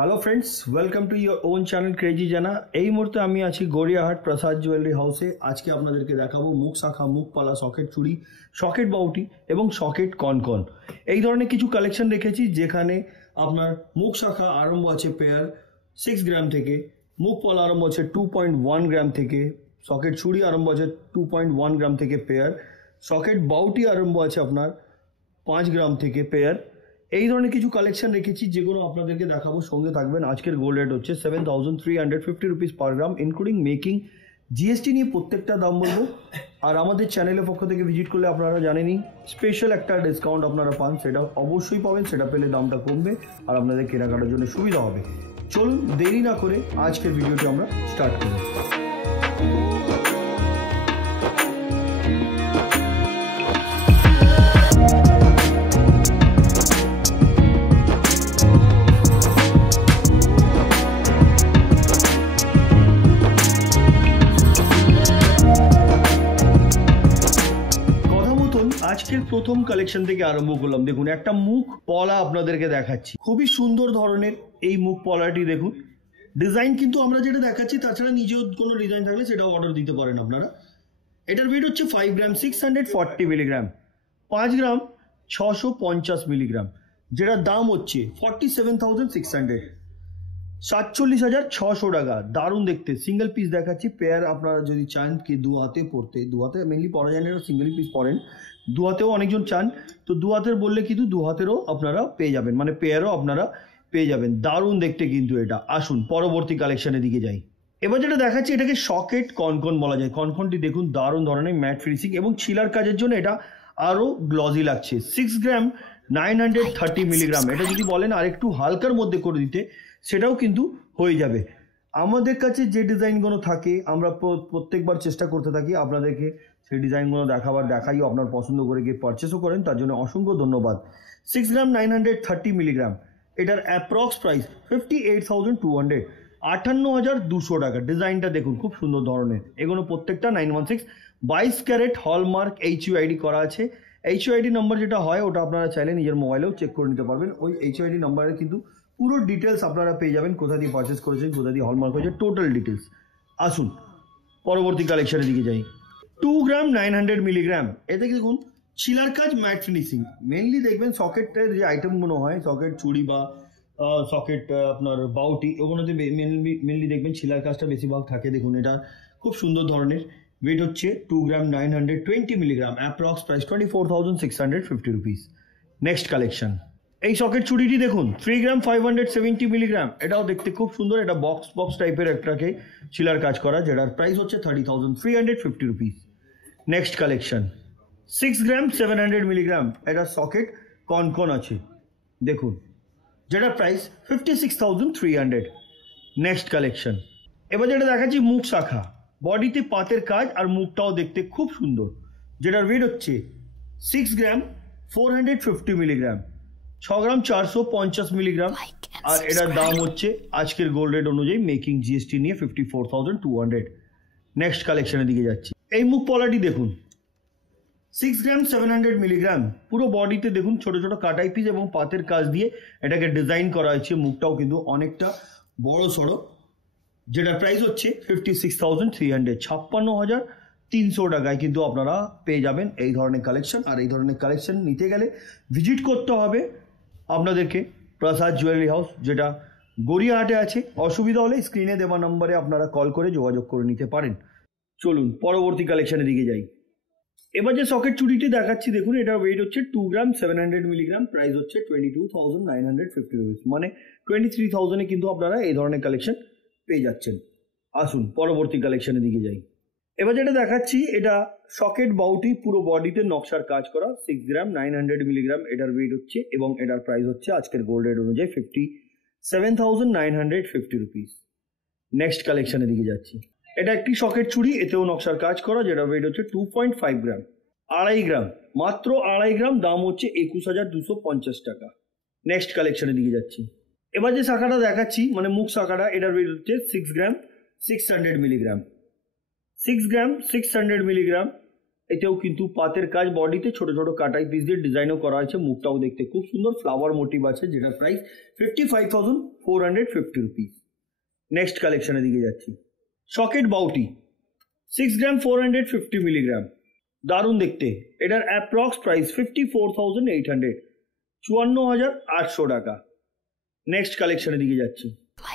Hello friends, welcome to your own channel crazy জানা। এই মুহূর্তে আমি আছি গড়িয়াহাট প্রসাদ জুয়েলারি হাউসে। আজকে আপনাদেরকে দেখাবো মুখ শাখা, মুখ পালা, সকেট চুড়ি, সকেট বাউটি এবং সকেট কনকন। এই ধরনের কিছু কালেকশন রেখেছি, যেখানে আপনার মুখ শাখা আরম্ভ আছে পেয়ার 6 গ্রাম থেকে, মুখ পালা আরম্ভ আছে 2.1 গ্রাম থেকে, সকেট চুড়ি আরম্ভ আছে 2.1 গ্রাম থেকে পেয়ার, সকেট বাউটি আরম্ভ আছে আপনার 5 গ্রাম থেকে পেয়ার। এই ধরনের কিছু কালেকশন রেখেছি, যেগুলো আপনাদেরকে দেখাবো। সঙ্গে থাকবেন। আজকের গোল্ড রেট হচ্ছে 7,350 রুপিস পার গ্রাম, ইনক্লুডিং মেকিং, জিএসটি নিয়ে প্রত্যেকটা দাম বলবো। আর আমাদের চ্যানেলের পক্ষ থেকে ভিজিট করলে আপনারা জানেনই স্পেশাল একটা ডিসকাউন্ট আপনারা পান, সেটা অবশ্যই পাবেন। সেটা পেলে দামটা কমবে আর আপনাদের কেনাকাটার জন্য সুবিধা হবে। চলুন দেরি না করে আজকের ভিডিওটি আমরা স্টার্ট করি। আজকের প্রথম কালেকশন থেকে আরম্ভ করলাম। দেখুন, একটা মুখ পলা আপনাদেরকে দেখাচ্ছি। খুবই সুন্দর ধরনের এই মুখ পলাটি দেখুন। ডিজাইন কিন্তু আমরা যেটা দেখাচ্ছি, তাছাড়া নিজেও কোনো ডিজাইন থাকলে সেটাও অর্ডার দিতে পারেন আপনারা। এটার ওয়েট হচ্ছে 5 গ্রাম 640 মিলিগ্রাম, 5 গ্রাম 650 মিলিগ্রাম, যেটার দাম হচ্ছে 47,600, 47,600 টাকা। দারুণ দেখতে। সিঙ্গেল পিস দেখাচ্ছি। পেয়ার আপনারা যদি চান কি দু হাতে পরতে, দু হাতে মেনলি পরা যায় না, সিঙ্গেল পিস পরেন, দু হাতেও অনেকজন চান, তো দু হাতের বললে কিন্তু দু হাতেরও আপনারা পেয়ে যাবেন, মানে পেয়ারও আপনারা পেয়ে যাবেন। দারুণ দেখতে কিন্তু এটা। আসুন পরবর্তী কালেকশনের দিকে যাই। এবার যেটা দেখাচ্ছি, এটাকে সকেট কনকন বলা যায়। কনকনটি দেখুন, দারুণ ধরনের ম্যাট ফিনিশিং এবং ছিলার কাজের জন্য এটা আরও গ্লজি লাগছে। 6 গ্রাম 930 মিলিগ্রাম। এটা যদি বলেন আর একটু হালকার মধ্যে করে দিতে, সেটাও কিন্তু হয়ে যাবে। আমাদের কাছে যে ডিজাইনগুলো থাকে, আমরা প্রত্যেকবার চেষ্টা করতে থাকি আপনাদেরকে সেই ডিজাইনগুলো দেখাইও আপনার পছন্দ করে গিয়ে পারচেসও করেন, তার জন্য অসংখ্য ধন্যবাদ। 6 গ্রাম 930 মিলিগ্রাম, এটার অ্যাপ্রক্স প্রাইস 58,200, 58,200 টাকা। ডিজাইনটা দেখুন, খুব সুন্দর ধরনের। এগুলো প্রত্যেকটা 916 22 ক্যারেট হলমার্ক HUID করা আছে। HUID নাম্বার যেটা হয়, ওটা আপনারা চাইলে নিজের মোবাইলেও চেক করে নিতে পারবেন। ওই HUID নাম্বারে কিন্তু পুরো ডিটেলস আপনারা পেয়ে যাবেন, কোথা দিয়ে পারচেস করেছেন, কোথা দিয়ে হলমার্ক হয়েছে, টোটাল ডিটেলস। আসুন পরবর্তী কালেকশনের দিকে যাই। 2 গ্রাম 900 মিলিগ্রাম। এতে দেখুন ছিলার কাজ, ম্যাট ফিনিশিং। মেনলি দেখবেন সকেটের যে আইটেমগুলো হয়, সকেট চুড়ি বা সকেট আপনার বাউটি, ওগুলোতে মেনলি দেখবেন ছিলার কাজটা বেশিরভাগ থাকে। দেখুন এটা খুব সুন্দর ধরনের। ওয়েট হচ্ছে 2 গ্রাম 920 milligram, approx price 24,650 rupees. Next collection. এই সকেট চুড়িটি দেখুন 3 গ্রাম 570 মিলিগ্রাম। এটাও দেখতে খুব সুন্দর। এটা বক্স টাইপের একটাকে ছিলার কাজ করা, যেটার প্রাইস হচ্ছে 30,350 রুপিস। Next collection. 6 গ্রাম 700 মিলিগ্রাম। এটা সকেট কনকন আছে দেখুন, যেটার প্রাইস 56,300। Next collection. এবার যেটা দেখাচ্ছি মুখ শাখা, বডিতে পাতের কাজ আর মুখটাও দেখতে খুব সুন্দর, যেটার ওয়েট হচ্ছে 6 গ্রাম 450 মিলিগ্রাম, 6 গ্রাম 450 মিলিগ্রাম। আর এটার দাম হচ্ছে আজকের গোল্ড রেট অনুযায়ী মেকিং জিএসটি নিয়ে 54,200। নেক্সট কালেকশনের দিকে যাচ্ছি। এই মুখ পলাটি দেখুন 6 গ্রাম 700 মিলিগ্রাম। পুরো বডিতে দেখুন ছোট ছোট কাটাই পিস এবং পাতের কাজ দিয়ে এটাকে ডিজাইন করা হয়েছে। মুখটাও কিন্তু অনেকটা বড় সড়ো, যেটার প্রাইস হচ্ছে 56,300, 56,300 টাকায় কিন্তু আপনারা পেয়ে যাবেন এই ধরনের কালেকশন। আর এই ধরনের কালেকশন নিতে গেলে ভিজিট করতে হবে আপনাদেরকে প্রসাদ জুয়েলারি হাউস, যেটা গড়িয়াহাটে আছে। অসুবিধা হলে স্ক্রিনে দেওয়া নম্বরে আপনারা কল করে যোগাযোগ করে নিতে পারেন। চলুন পরবর্তী কালেকশনের দিকে যাই। এবার যে সকেট চুড়িটি দেখাচ্ছি দেখুন, এটার ওয়েট হচ্ছে 2 গ্রাম 700 মিলিগ্রাম, প্রাইস হচ্ছে 22,950 রুপিস, মানে 23,000-এ কিন্তু আপনারা এই ধরনের কালেকশন পেয়ে যাচ্ছেন। আসুন পরবর্তী কালেকশনের দিকে যাই। এবার যেটা দেখাচ্ছি, এটা সকেট বাউটি, পুরো বডিতে নকশার কাজ করা। 6 গ্রাম 900 মিলিগ্রাম এটার ওয়েট হচ্ছে, এবং এটার প্রাইস হচ্ছে আজকের গোল্ড রেট অনুযায়ী 57,950 রুপিস। নেক্সট কালেকশনের দিকে যাচ্ছি। এটা একটি সকেট চুড়ি, এতেও নকশার কাজ করা, যেটা ওয়েট হচ্ছে 2.5 গ্রাম, 2.5 গ্রাম, মাত্র 2.5 গ্রাম। দাম হচ্ছে 21,250 টাকা। নেক্সট কালেকশনের দিকে যাচ্ছি। এবার যে শাখাটা দেখাচ্ছি, মানে মুখ শাখাটা, এটার ওয়েট হচ্ছে 6 গ্রাম 600 মিলিগ্রাম, 6 গ্রাম 600 মিলিগ্রাম। এতেও কিন্তু পাতের কাজ, বডিতে ছোট ছোট কাটাই পিস দিয়ে ডিজাইনও করা আছে, মুখটাও দেখতে খুব সুন্দর, ফ্লাওয়ার মোটিভ আছে, যেটার প্রাইস 55,450 রুপিস। নেক্সট কালেকশনের দিকে যাচ্ছি। সকেট বাউটি 6 গ্রাম 450 মিলিগ্রাম, দারুণ দেখতে। এটার অ্যাপ্রক্স প্রাইস 54,800, 54,800 টাকা। নেক্সট কালেকশনের দিকে যাচ্ছি।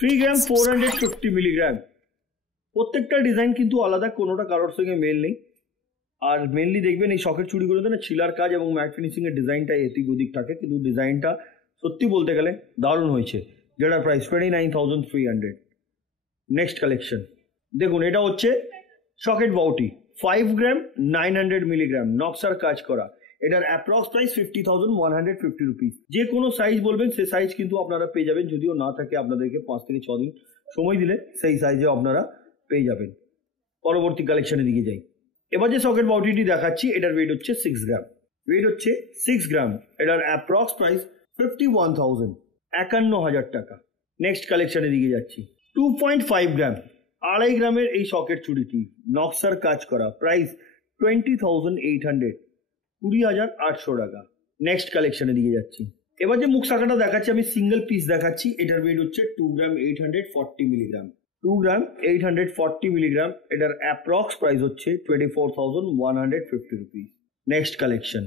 3 গ্রাম 450 মিলিগ্রাম, প্রত্যেকটা ডিজাইন কিন্তু আলাদা, কোনোটা কারোর সঙ্গে মেল নেই। আর মেনলি দেখবেন এই শখের চুড়িগুলোতে না ছিলার কাজ এবং ম্যাট ফিনিশিং এর ডিজাইনটা এদিক ওদিক থাকে, কিন্তু ডিজাইনটা সত্যি বলতে গেলে দারুণ হয়েছে, যেটার প্রাইস 29,300। নেক্সট কালেকশন দেখুন, এটা হচ্ছে সকেট বাউটি 5 গ্রাম 900 মিলিগ্রাম, নকশার কাজ করা। এটার অ্যাপ্রক্স প্রাইস 50,150 রুপিস। যে কোনো সাইজ বলবেন সে সাইজ কিন্তু আপনারা পেয়ে যাবেন, যদিও না থাকে আপনাদেরকে 5 থেকে 6 দিন সময় দিলে সেই সাইজে আপনারা পেয়ে যাবেন। পরবর্তী কালেকশনের দিকে যাই। এবার যে সকেট বাউটিটি দেখাচ্ছি এটার ওয়েট হচ্ছে 6 গ্রাম, এটার অ্যাপ্রক্স প্রাইস 51,000, 51,000 টাকা। নেক্সট কালেকশনের দিকে যাচ্ছি। 2.5 গ্রাম, 2.5 গ্রামের এই সকেট চুড়িটি নকশার কাজ করা, প্রাইস 20,800, 20,800 টাকা। নেক্সট কালেকশনের দিকে যাচ্ছি। এবার যে মুখ শাখাটা দেখাচ্ছি আমি সিঙ্গেল পিস দেখাচ্ছি, এটার ওয়েট হচ্ছে 2 গ্রাম 840 মিলিগ্রাম, 2 গ্রাম 840 মিলিগ্রাম। এটার অ্যাপ্রক্স প্রাইস হচ্ছে 24,150 রুপিস। নেক্সট কালেকশন,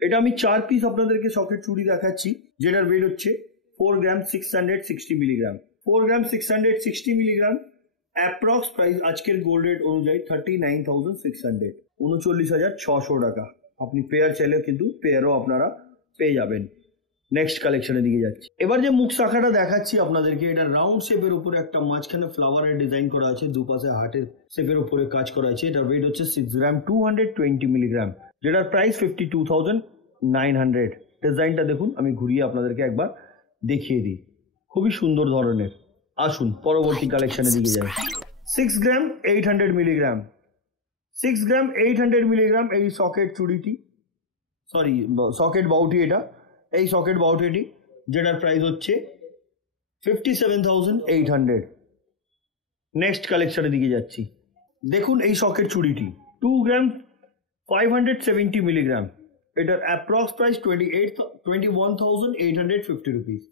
এটা আমি 4 পিস আপনাদেরকে সকেট চুড়ি দেখাচ্ছি, যেটার ওয়েট হচ্ছে 4 গ্রাম 660 মিলিগ্রাম, 4 গ্রাম 660 মিলিগ্রাম। অ্যাপ্রক্স প্রাইস আজকের গোল্ড রেট অনুযায়ী 39,600, 39,600 টাকা। আপনি পেয়ার চাইলে কিন্তু পেয়ারও আপনারা পেয়ে যাবেন। নেক্সট কালেকশনের দিকে যাচ্ছি। এবার যে মুখ শাখাটা দেখাচ্ছি আপনাদেরকে, এটা রাউন্ড শেপের উপরে একটা মাঝখানে ফ্লাওয়ারের ডিজাইন করা আছে, দুপাশে হার্টের শেপের উপরে কাজ করা আছে। এটার ওয়েট হচ্ছে 6 গ্রাম 220 মিলিগ্রাম, যেটার প্রাইস 52,900। ডিজাইনটা দেখুন, আমি ঘুরিয়ে আপনাদেরকে একবার দেখিয়ে দিই, খুবই সুন্দর ধরনের। আসুন পরবর্তী কালেকশনের দিকে যাই। 6 গ্রাম 800 মিলিগ্রাম, 6 গ্রাম 800 মিলিগ্রাম এই সকেট চুড়িটি, সকেট বাউটি, এটা এই সকেট বাউটিটি, যেটার প্রাইস হচ্ছে 57,800। নেক্সট কালেকশনের দিকে যাচ্ছি। দেখুন এই সকেট চুড়িটি 2 গ্রাম 570 মিলিগ্রাম, এটার অ্যাপ্রক্স প্রাইস 21,850 রুপিস,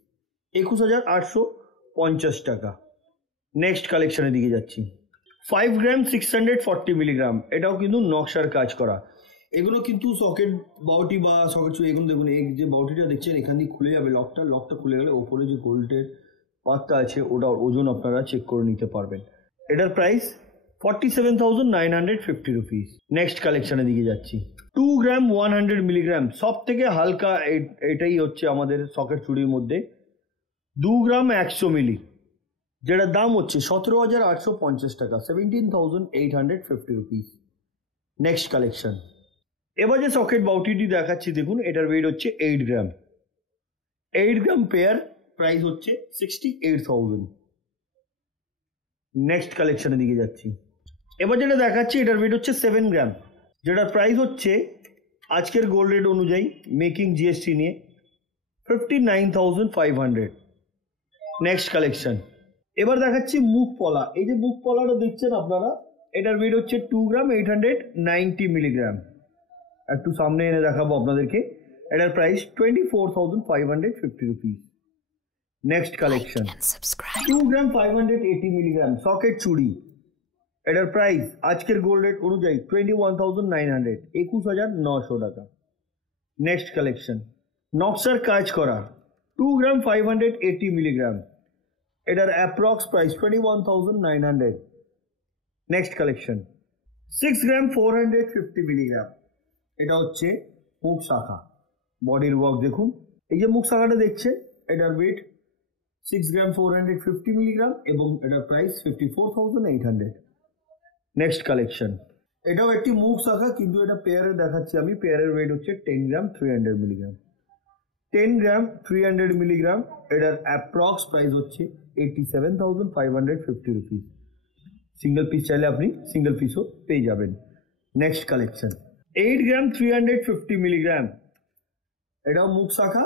21,850 টাকা। নেক্সট কালেকশনের দিকে যাচ্ছি। 5 গ্রাম 640 মিলিগ্রাম, এটাও কিন্তু নকশার কাজ করা। এগুলো কিন্তু সকেট বাউটি বা সকেট চুড়ি, এগুলো দেখুন, এই যে বাউটিটা দেখছেন এখান দিয়ে খুলে যাবে লকটা খুলে গেলে ওপরে যে গোল্ডের পাতটা আছে ওটার ওজন আপনারা চেক করে নিতে পারবেন। এটার প্রাইস 47,950 রুপিস। নেক্সট কালেকশনের দিকে যাচ্ছি। 2 গ্রাম 100 মিলিগ্রাম, সব থেকে হালকা এটাই হচ্ছে আমাদের সকেট চুড়ির মধ্যে। 2 গ্রাম 100 মিলি, যেটার দাম হচ্ছে 17,850 টাকা, 17,850 রুপিস। Next collection. এবার যে সকেট বাউটিটি দেখাচ্ছি দেখুন, এটার ওয়েট হচ্ছে 8 গ্রাম, 8 গ্রাম পেয়ার, প্রাইস হচ্ছে 68,000। নেক্সট কালেকশনের দিকে যাচ্ছি। এবার যেটা দেখাচ্ছি এটার ওয়েট হচ্ছে 7 গ্রাম, যেটার প্রাইস হচ্ছে আজকের গোল্ড রেট অনুযায়ী মেকিং জিএসটি নিয়ে 59,500। Next collection. এবার দেখাচ্ছি মুখ পলা। এই যে মুখ পলাটা দেখছেন আপনারা, এটার ওয়েট হচ্ছে 2 গ্রাম 890 মিলিগ্রাম। একটু সামনে এনে দেখাবো আপনাদেরকে। এটার প্রাইস 24,550 রুপিস। Next collection. 2 গ্রাম 580 মিলিগ্রাম সকেট চুড়ি, এটার প্রাইস আজকের গোল্ড রেট অনুযায়ী 21,900, 21,900 টাকা। Next collection. নকশার কাজ করা 2 গ্রাম 580 মিলিগ্রাম, এটার অ্যাপ্রক্স প্রাইস 21,900। Next collection. 6 গ্রাম 450 মিলিগ্রাম, এটা হচ্ছে মুখ শাখা, বডির ওয়ার্ক দেখুন। এই যে মুখ শাখাটা দেখছে এটার ওয়েট 6 গ্রাম 450 মিলিগ্রাম এবং এটার প্রাইস 54,800। Next collection. এটাও একটি মুখ শাখা, কিন্তু এটা পেয়ারে দেখাচ্ছি আমি। পেয়ারের ওয়েট হচ্ছে 10 গ্রাম 300 মিলিগ্রাম, 10 গ্রাম 300 মিলিগ্রাম। এটার অ্যাপ্রক্স প্রাইস হচ্ছে 87,550 রুপিস। সিঙ্গেল পিস চাইলে আপনি সিঙ্গেল পিসও পেয়ে যাবেন। Next collection. 8 গ্রাম 350 মিলিগ্রাম, এটাও মুখ শাখা,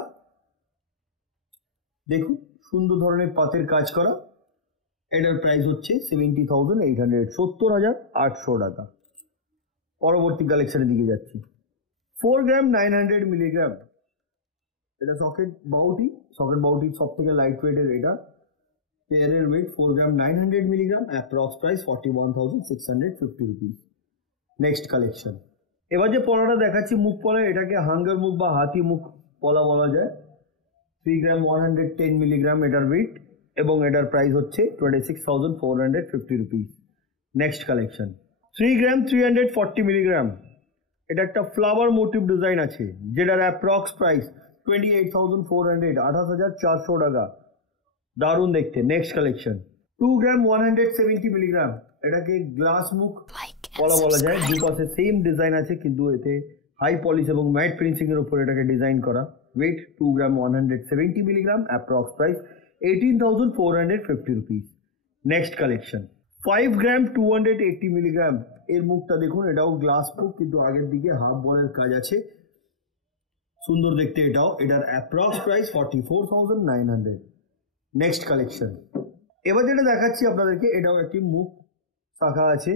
দেখুন সুন্দর ধরনের পাতের কাজ করা। এটার প্রাইস হচ্ছে 70,800, 70,800 টাকা। পরবর্তী কালেকশনের দিকে যাচ্ছি। 4 গ্রাম 900 মিলিগ্রাম, এটা সকেট বাউটির সব থেকে লাইট ওয়েটের এটা পেয়ারের ওয়েট 4 গ্রাম 900 milligram, approx price 41,650 rupees. Next collection, এবার যে পলাটা দেখাচ্ছি মুখ পলা, এটাকে হাঙ্গার মুখ বা হাতি মুখ পলা বলা যায়। 3 গ্রাম 110 মিলিগ্রাম এটার ওয়েট এবং এটার প্রাইস হচ্ছে 26,450 রুপিস। নেক্সট কালেকশন, 3 গ্রাম 340 মিলিগ্রাম, এটা একটা ফ্লাওয়ার মোটিভ ডিজাইন আছে যেটার অ্যাপ্রক্স প্রাইস 28,400, 28,400 টাকা, দারুণ দেখতে। নেক্সট কালেকশন, 2 গ্রাম 170 মিলিগ্রাম, এটাকে গ্লাস মুখ পলা বলা যায়। দুপাশে সেম ডিজাইন আছে কিন্তু এতে হাই পলিশ এবং ম্যাট ফিনিশিং এর উপর এটাকে ডিজাইন করা। ওয়েট 2 গ্রাম 170 milligram, approx price 18,450 rupees. Next collection, 5 গ্রাম 280 মিলিগ্রাম, এর মুখটা দেখুন, এটাও গ্লাস মুখ কিন্তু আগের দিকে হাফ বলের কাজ আছে, সুন্দর দেখতে এটাও। এটার অ্যাপ্রক্স প্রাইস 44,900। নেক্সট কালেকশন, এবার যেটা দেখাচ্ছি আপনাদেরকে, এটাও একটি মুখ শাখা আছে,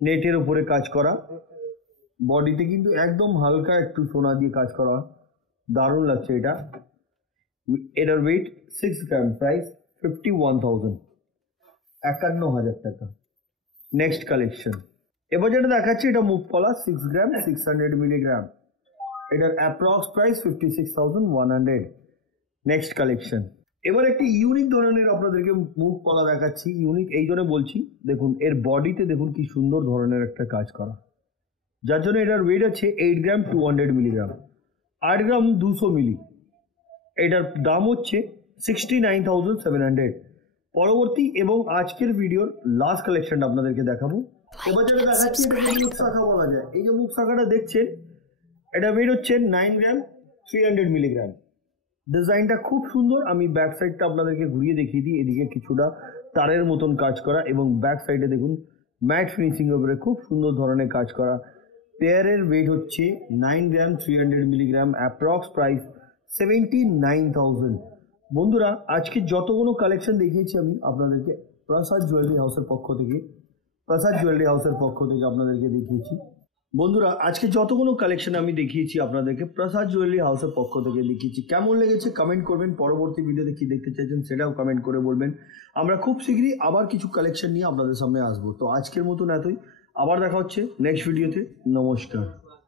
নেটের উপরে কাজ করা, বডিতে কিন্তু একদম হালকা একটু সোনা দিয়ে কাজ করা, দারুণ লাগছে এটা। এটার ওয়েট 6 গ্রাম, প্রাইস 51,000, 51,000 টাকা। নেক্সট কালেকশন, এবার যেটা দেখাচ্ছি এটা মুখ পলা 6 গ্রাম 600 মিলিগ্রাম, এটার অ্যাপ্রক্স প্রাইস 56,100। নেক্সট কালেকশন, এবার একটি ইউনিক ধরনের আপনাদেরকে মুখ পলা দেখাচ্ছি। ইউনিক এই জন্য বলছি, দেখুন এর বডিতে দেখুন কি সুন্দর ধরনের একটা কাজ করা, যার জন্য এটার ওয়েট আছে 8 গ্রাম 200 মিলিগ্রাম, 8 গ্রাম 200 মিলি, এটার দাম হচ্ছে 69,700। পরবর্তী এবং আজকের ভিডিওর লাস্ট কালেকশনটা আপনাদেরকে দেখাবো। এবার যেটা দেখাচ্ছি এটাকে মুখ শাখা বলা যায়। এই যে মুখ শাখাটা দেখছেন, এটা ওয়েট হচ্ছে 9 গ্রাম 300 মিলিগ্রাম। ডিজাইনটা খুব সুন্দর, আমি ব্যাক সাইডটা আপনাদেরকে ঘুরিয়ে দেখিয়ে দিই। এদিকে কিছুটা তারের মতন কাজ করা এবং ব্যাক সাইডে দেখুন ম্যাট ফিনিশিং এর উপরে খুব সুন্দর ধরনের কাজ করা। পেয়ারের ওয়েট হচ্ছে 9 গ্রাম 300 মিলিগ্রাম, অ্যাপ্রক্স প্রাইস 79,000। বন্ধুরা, আজকে যতগুলো কালেকশন দেখিয়েছি আমি আপনাদেরকে প্রসাদ জুয়েলারি হাউসের পক্ষ থেকে আপনাদেরকে দেখিয়েছি। বন্ধুরা, আজকে যতগুলো কালেকশন আমি দেখিয়েছি আপনাদেরকে প্রসাদ জুয়েলারি হাউসের পক্ষ থেকে দেখিয়েছি। কেমন লেগেছে কমেন্ট করবেন, পরবর্তী ভিডিওতে কি দেখতে চাইছেন সেটাও কমেন্ট করে বলবেন। আমরা খুব শীঘ্রই আবার কিছু কালেকশন নিয়ে আপনাদের সামনে আসবো। তো আজকের মতন এতই, আবার দেখা হচ্ছে নেক্সট ভিডিওতে। নমস্কার।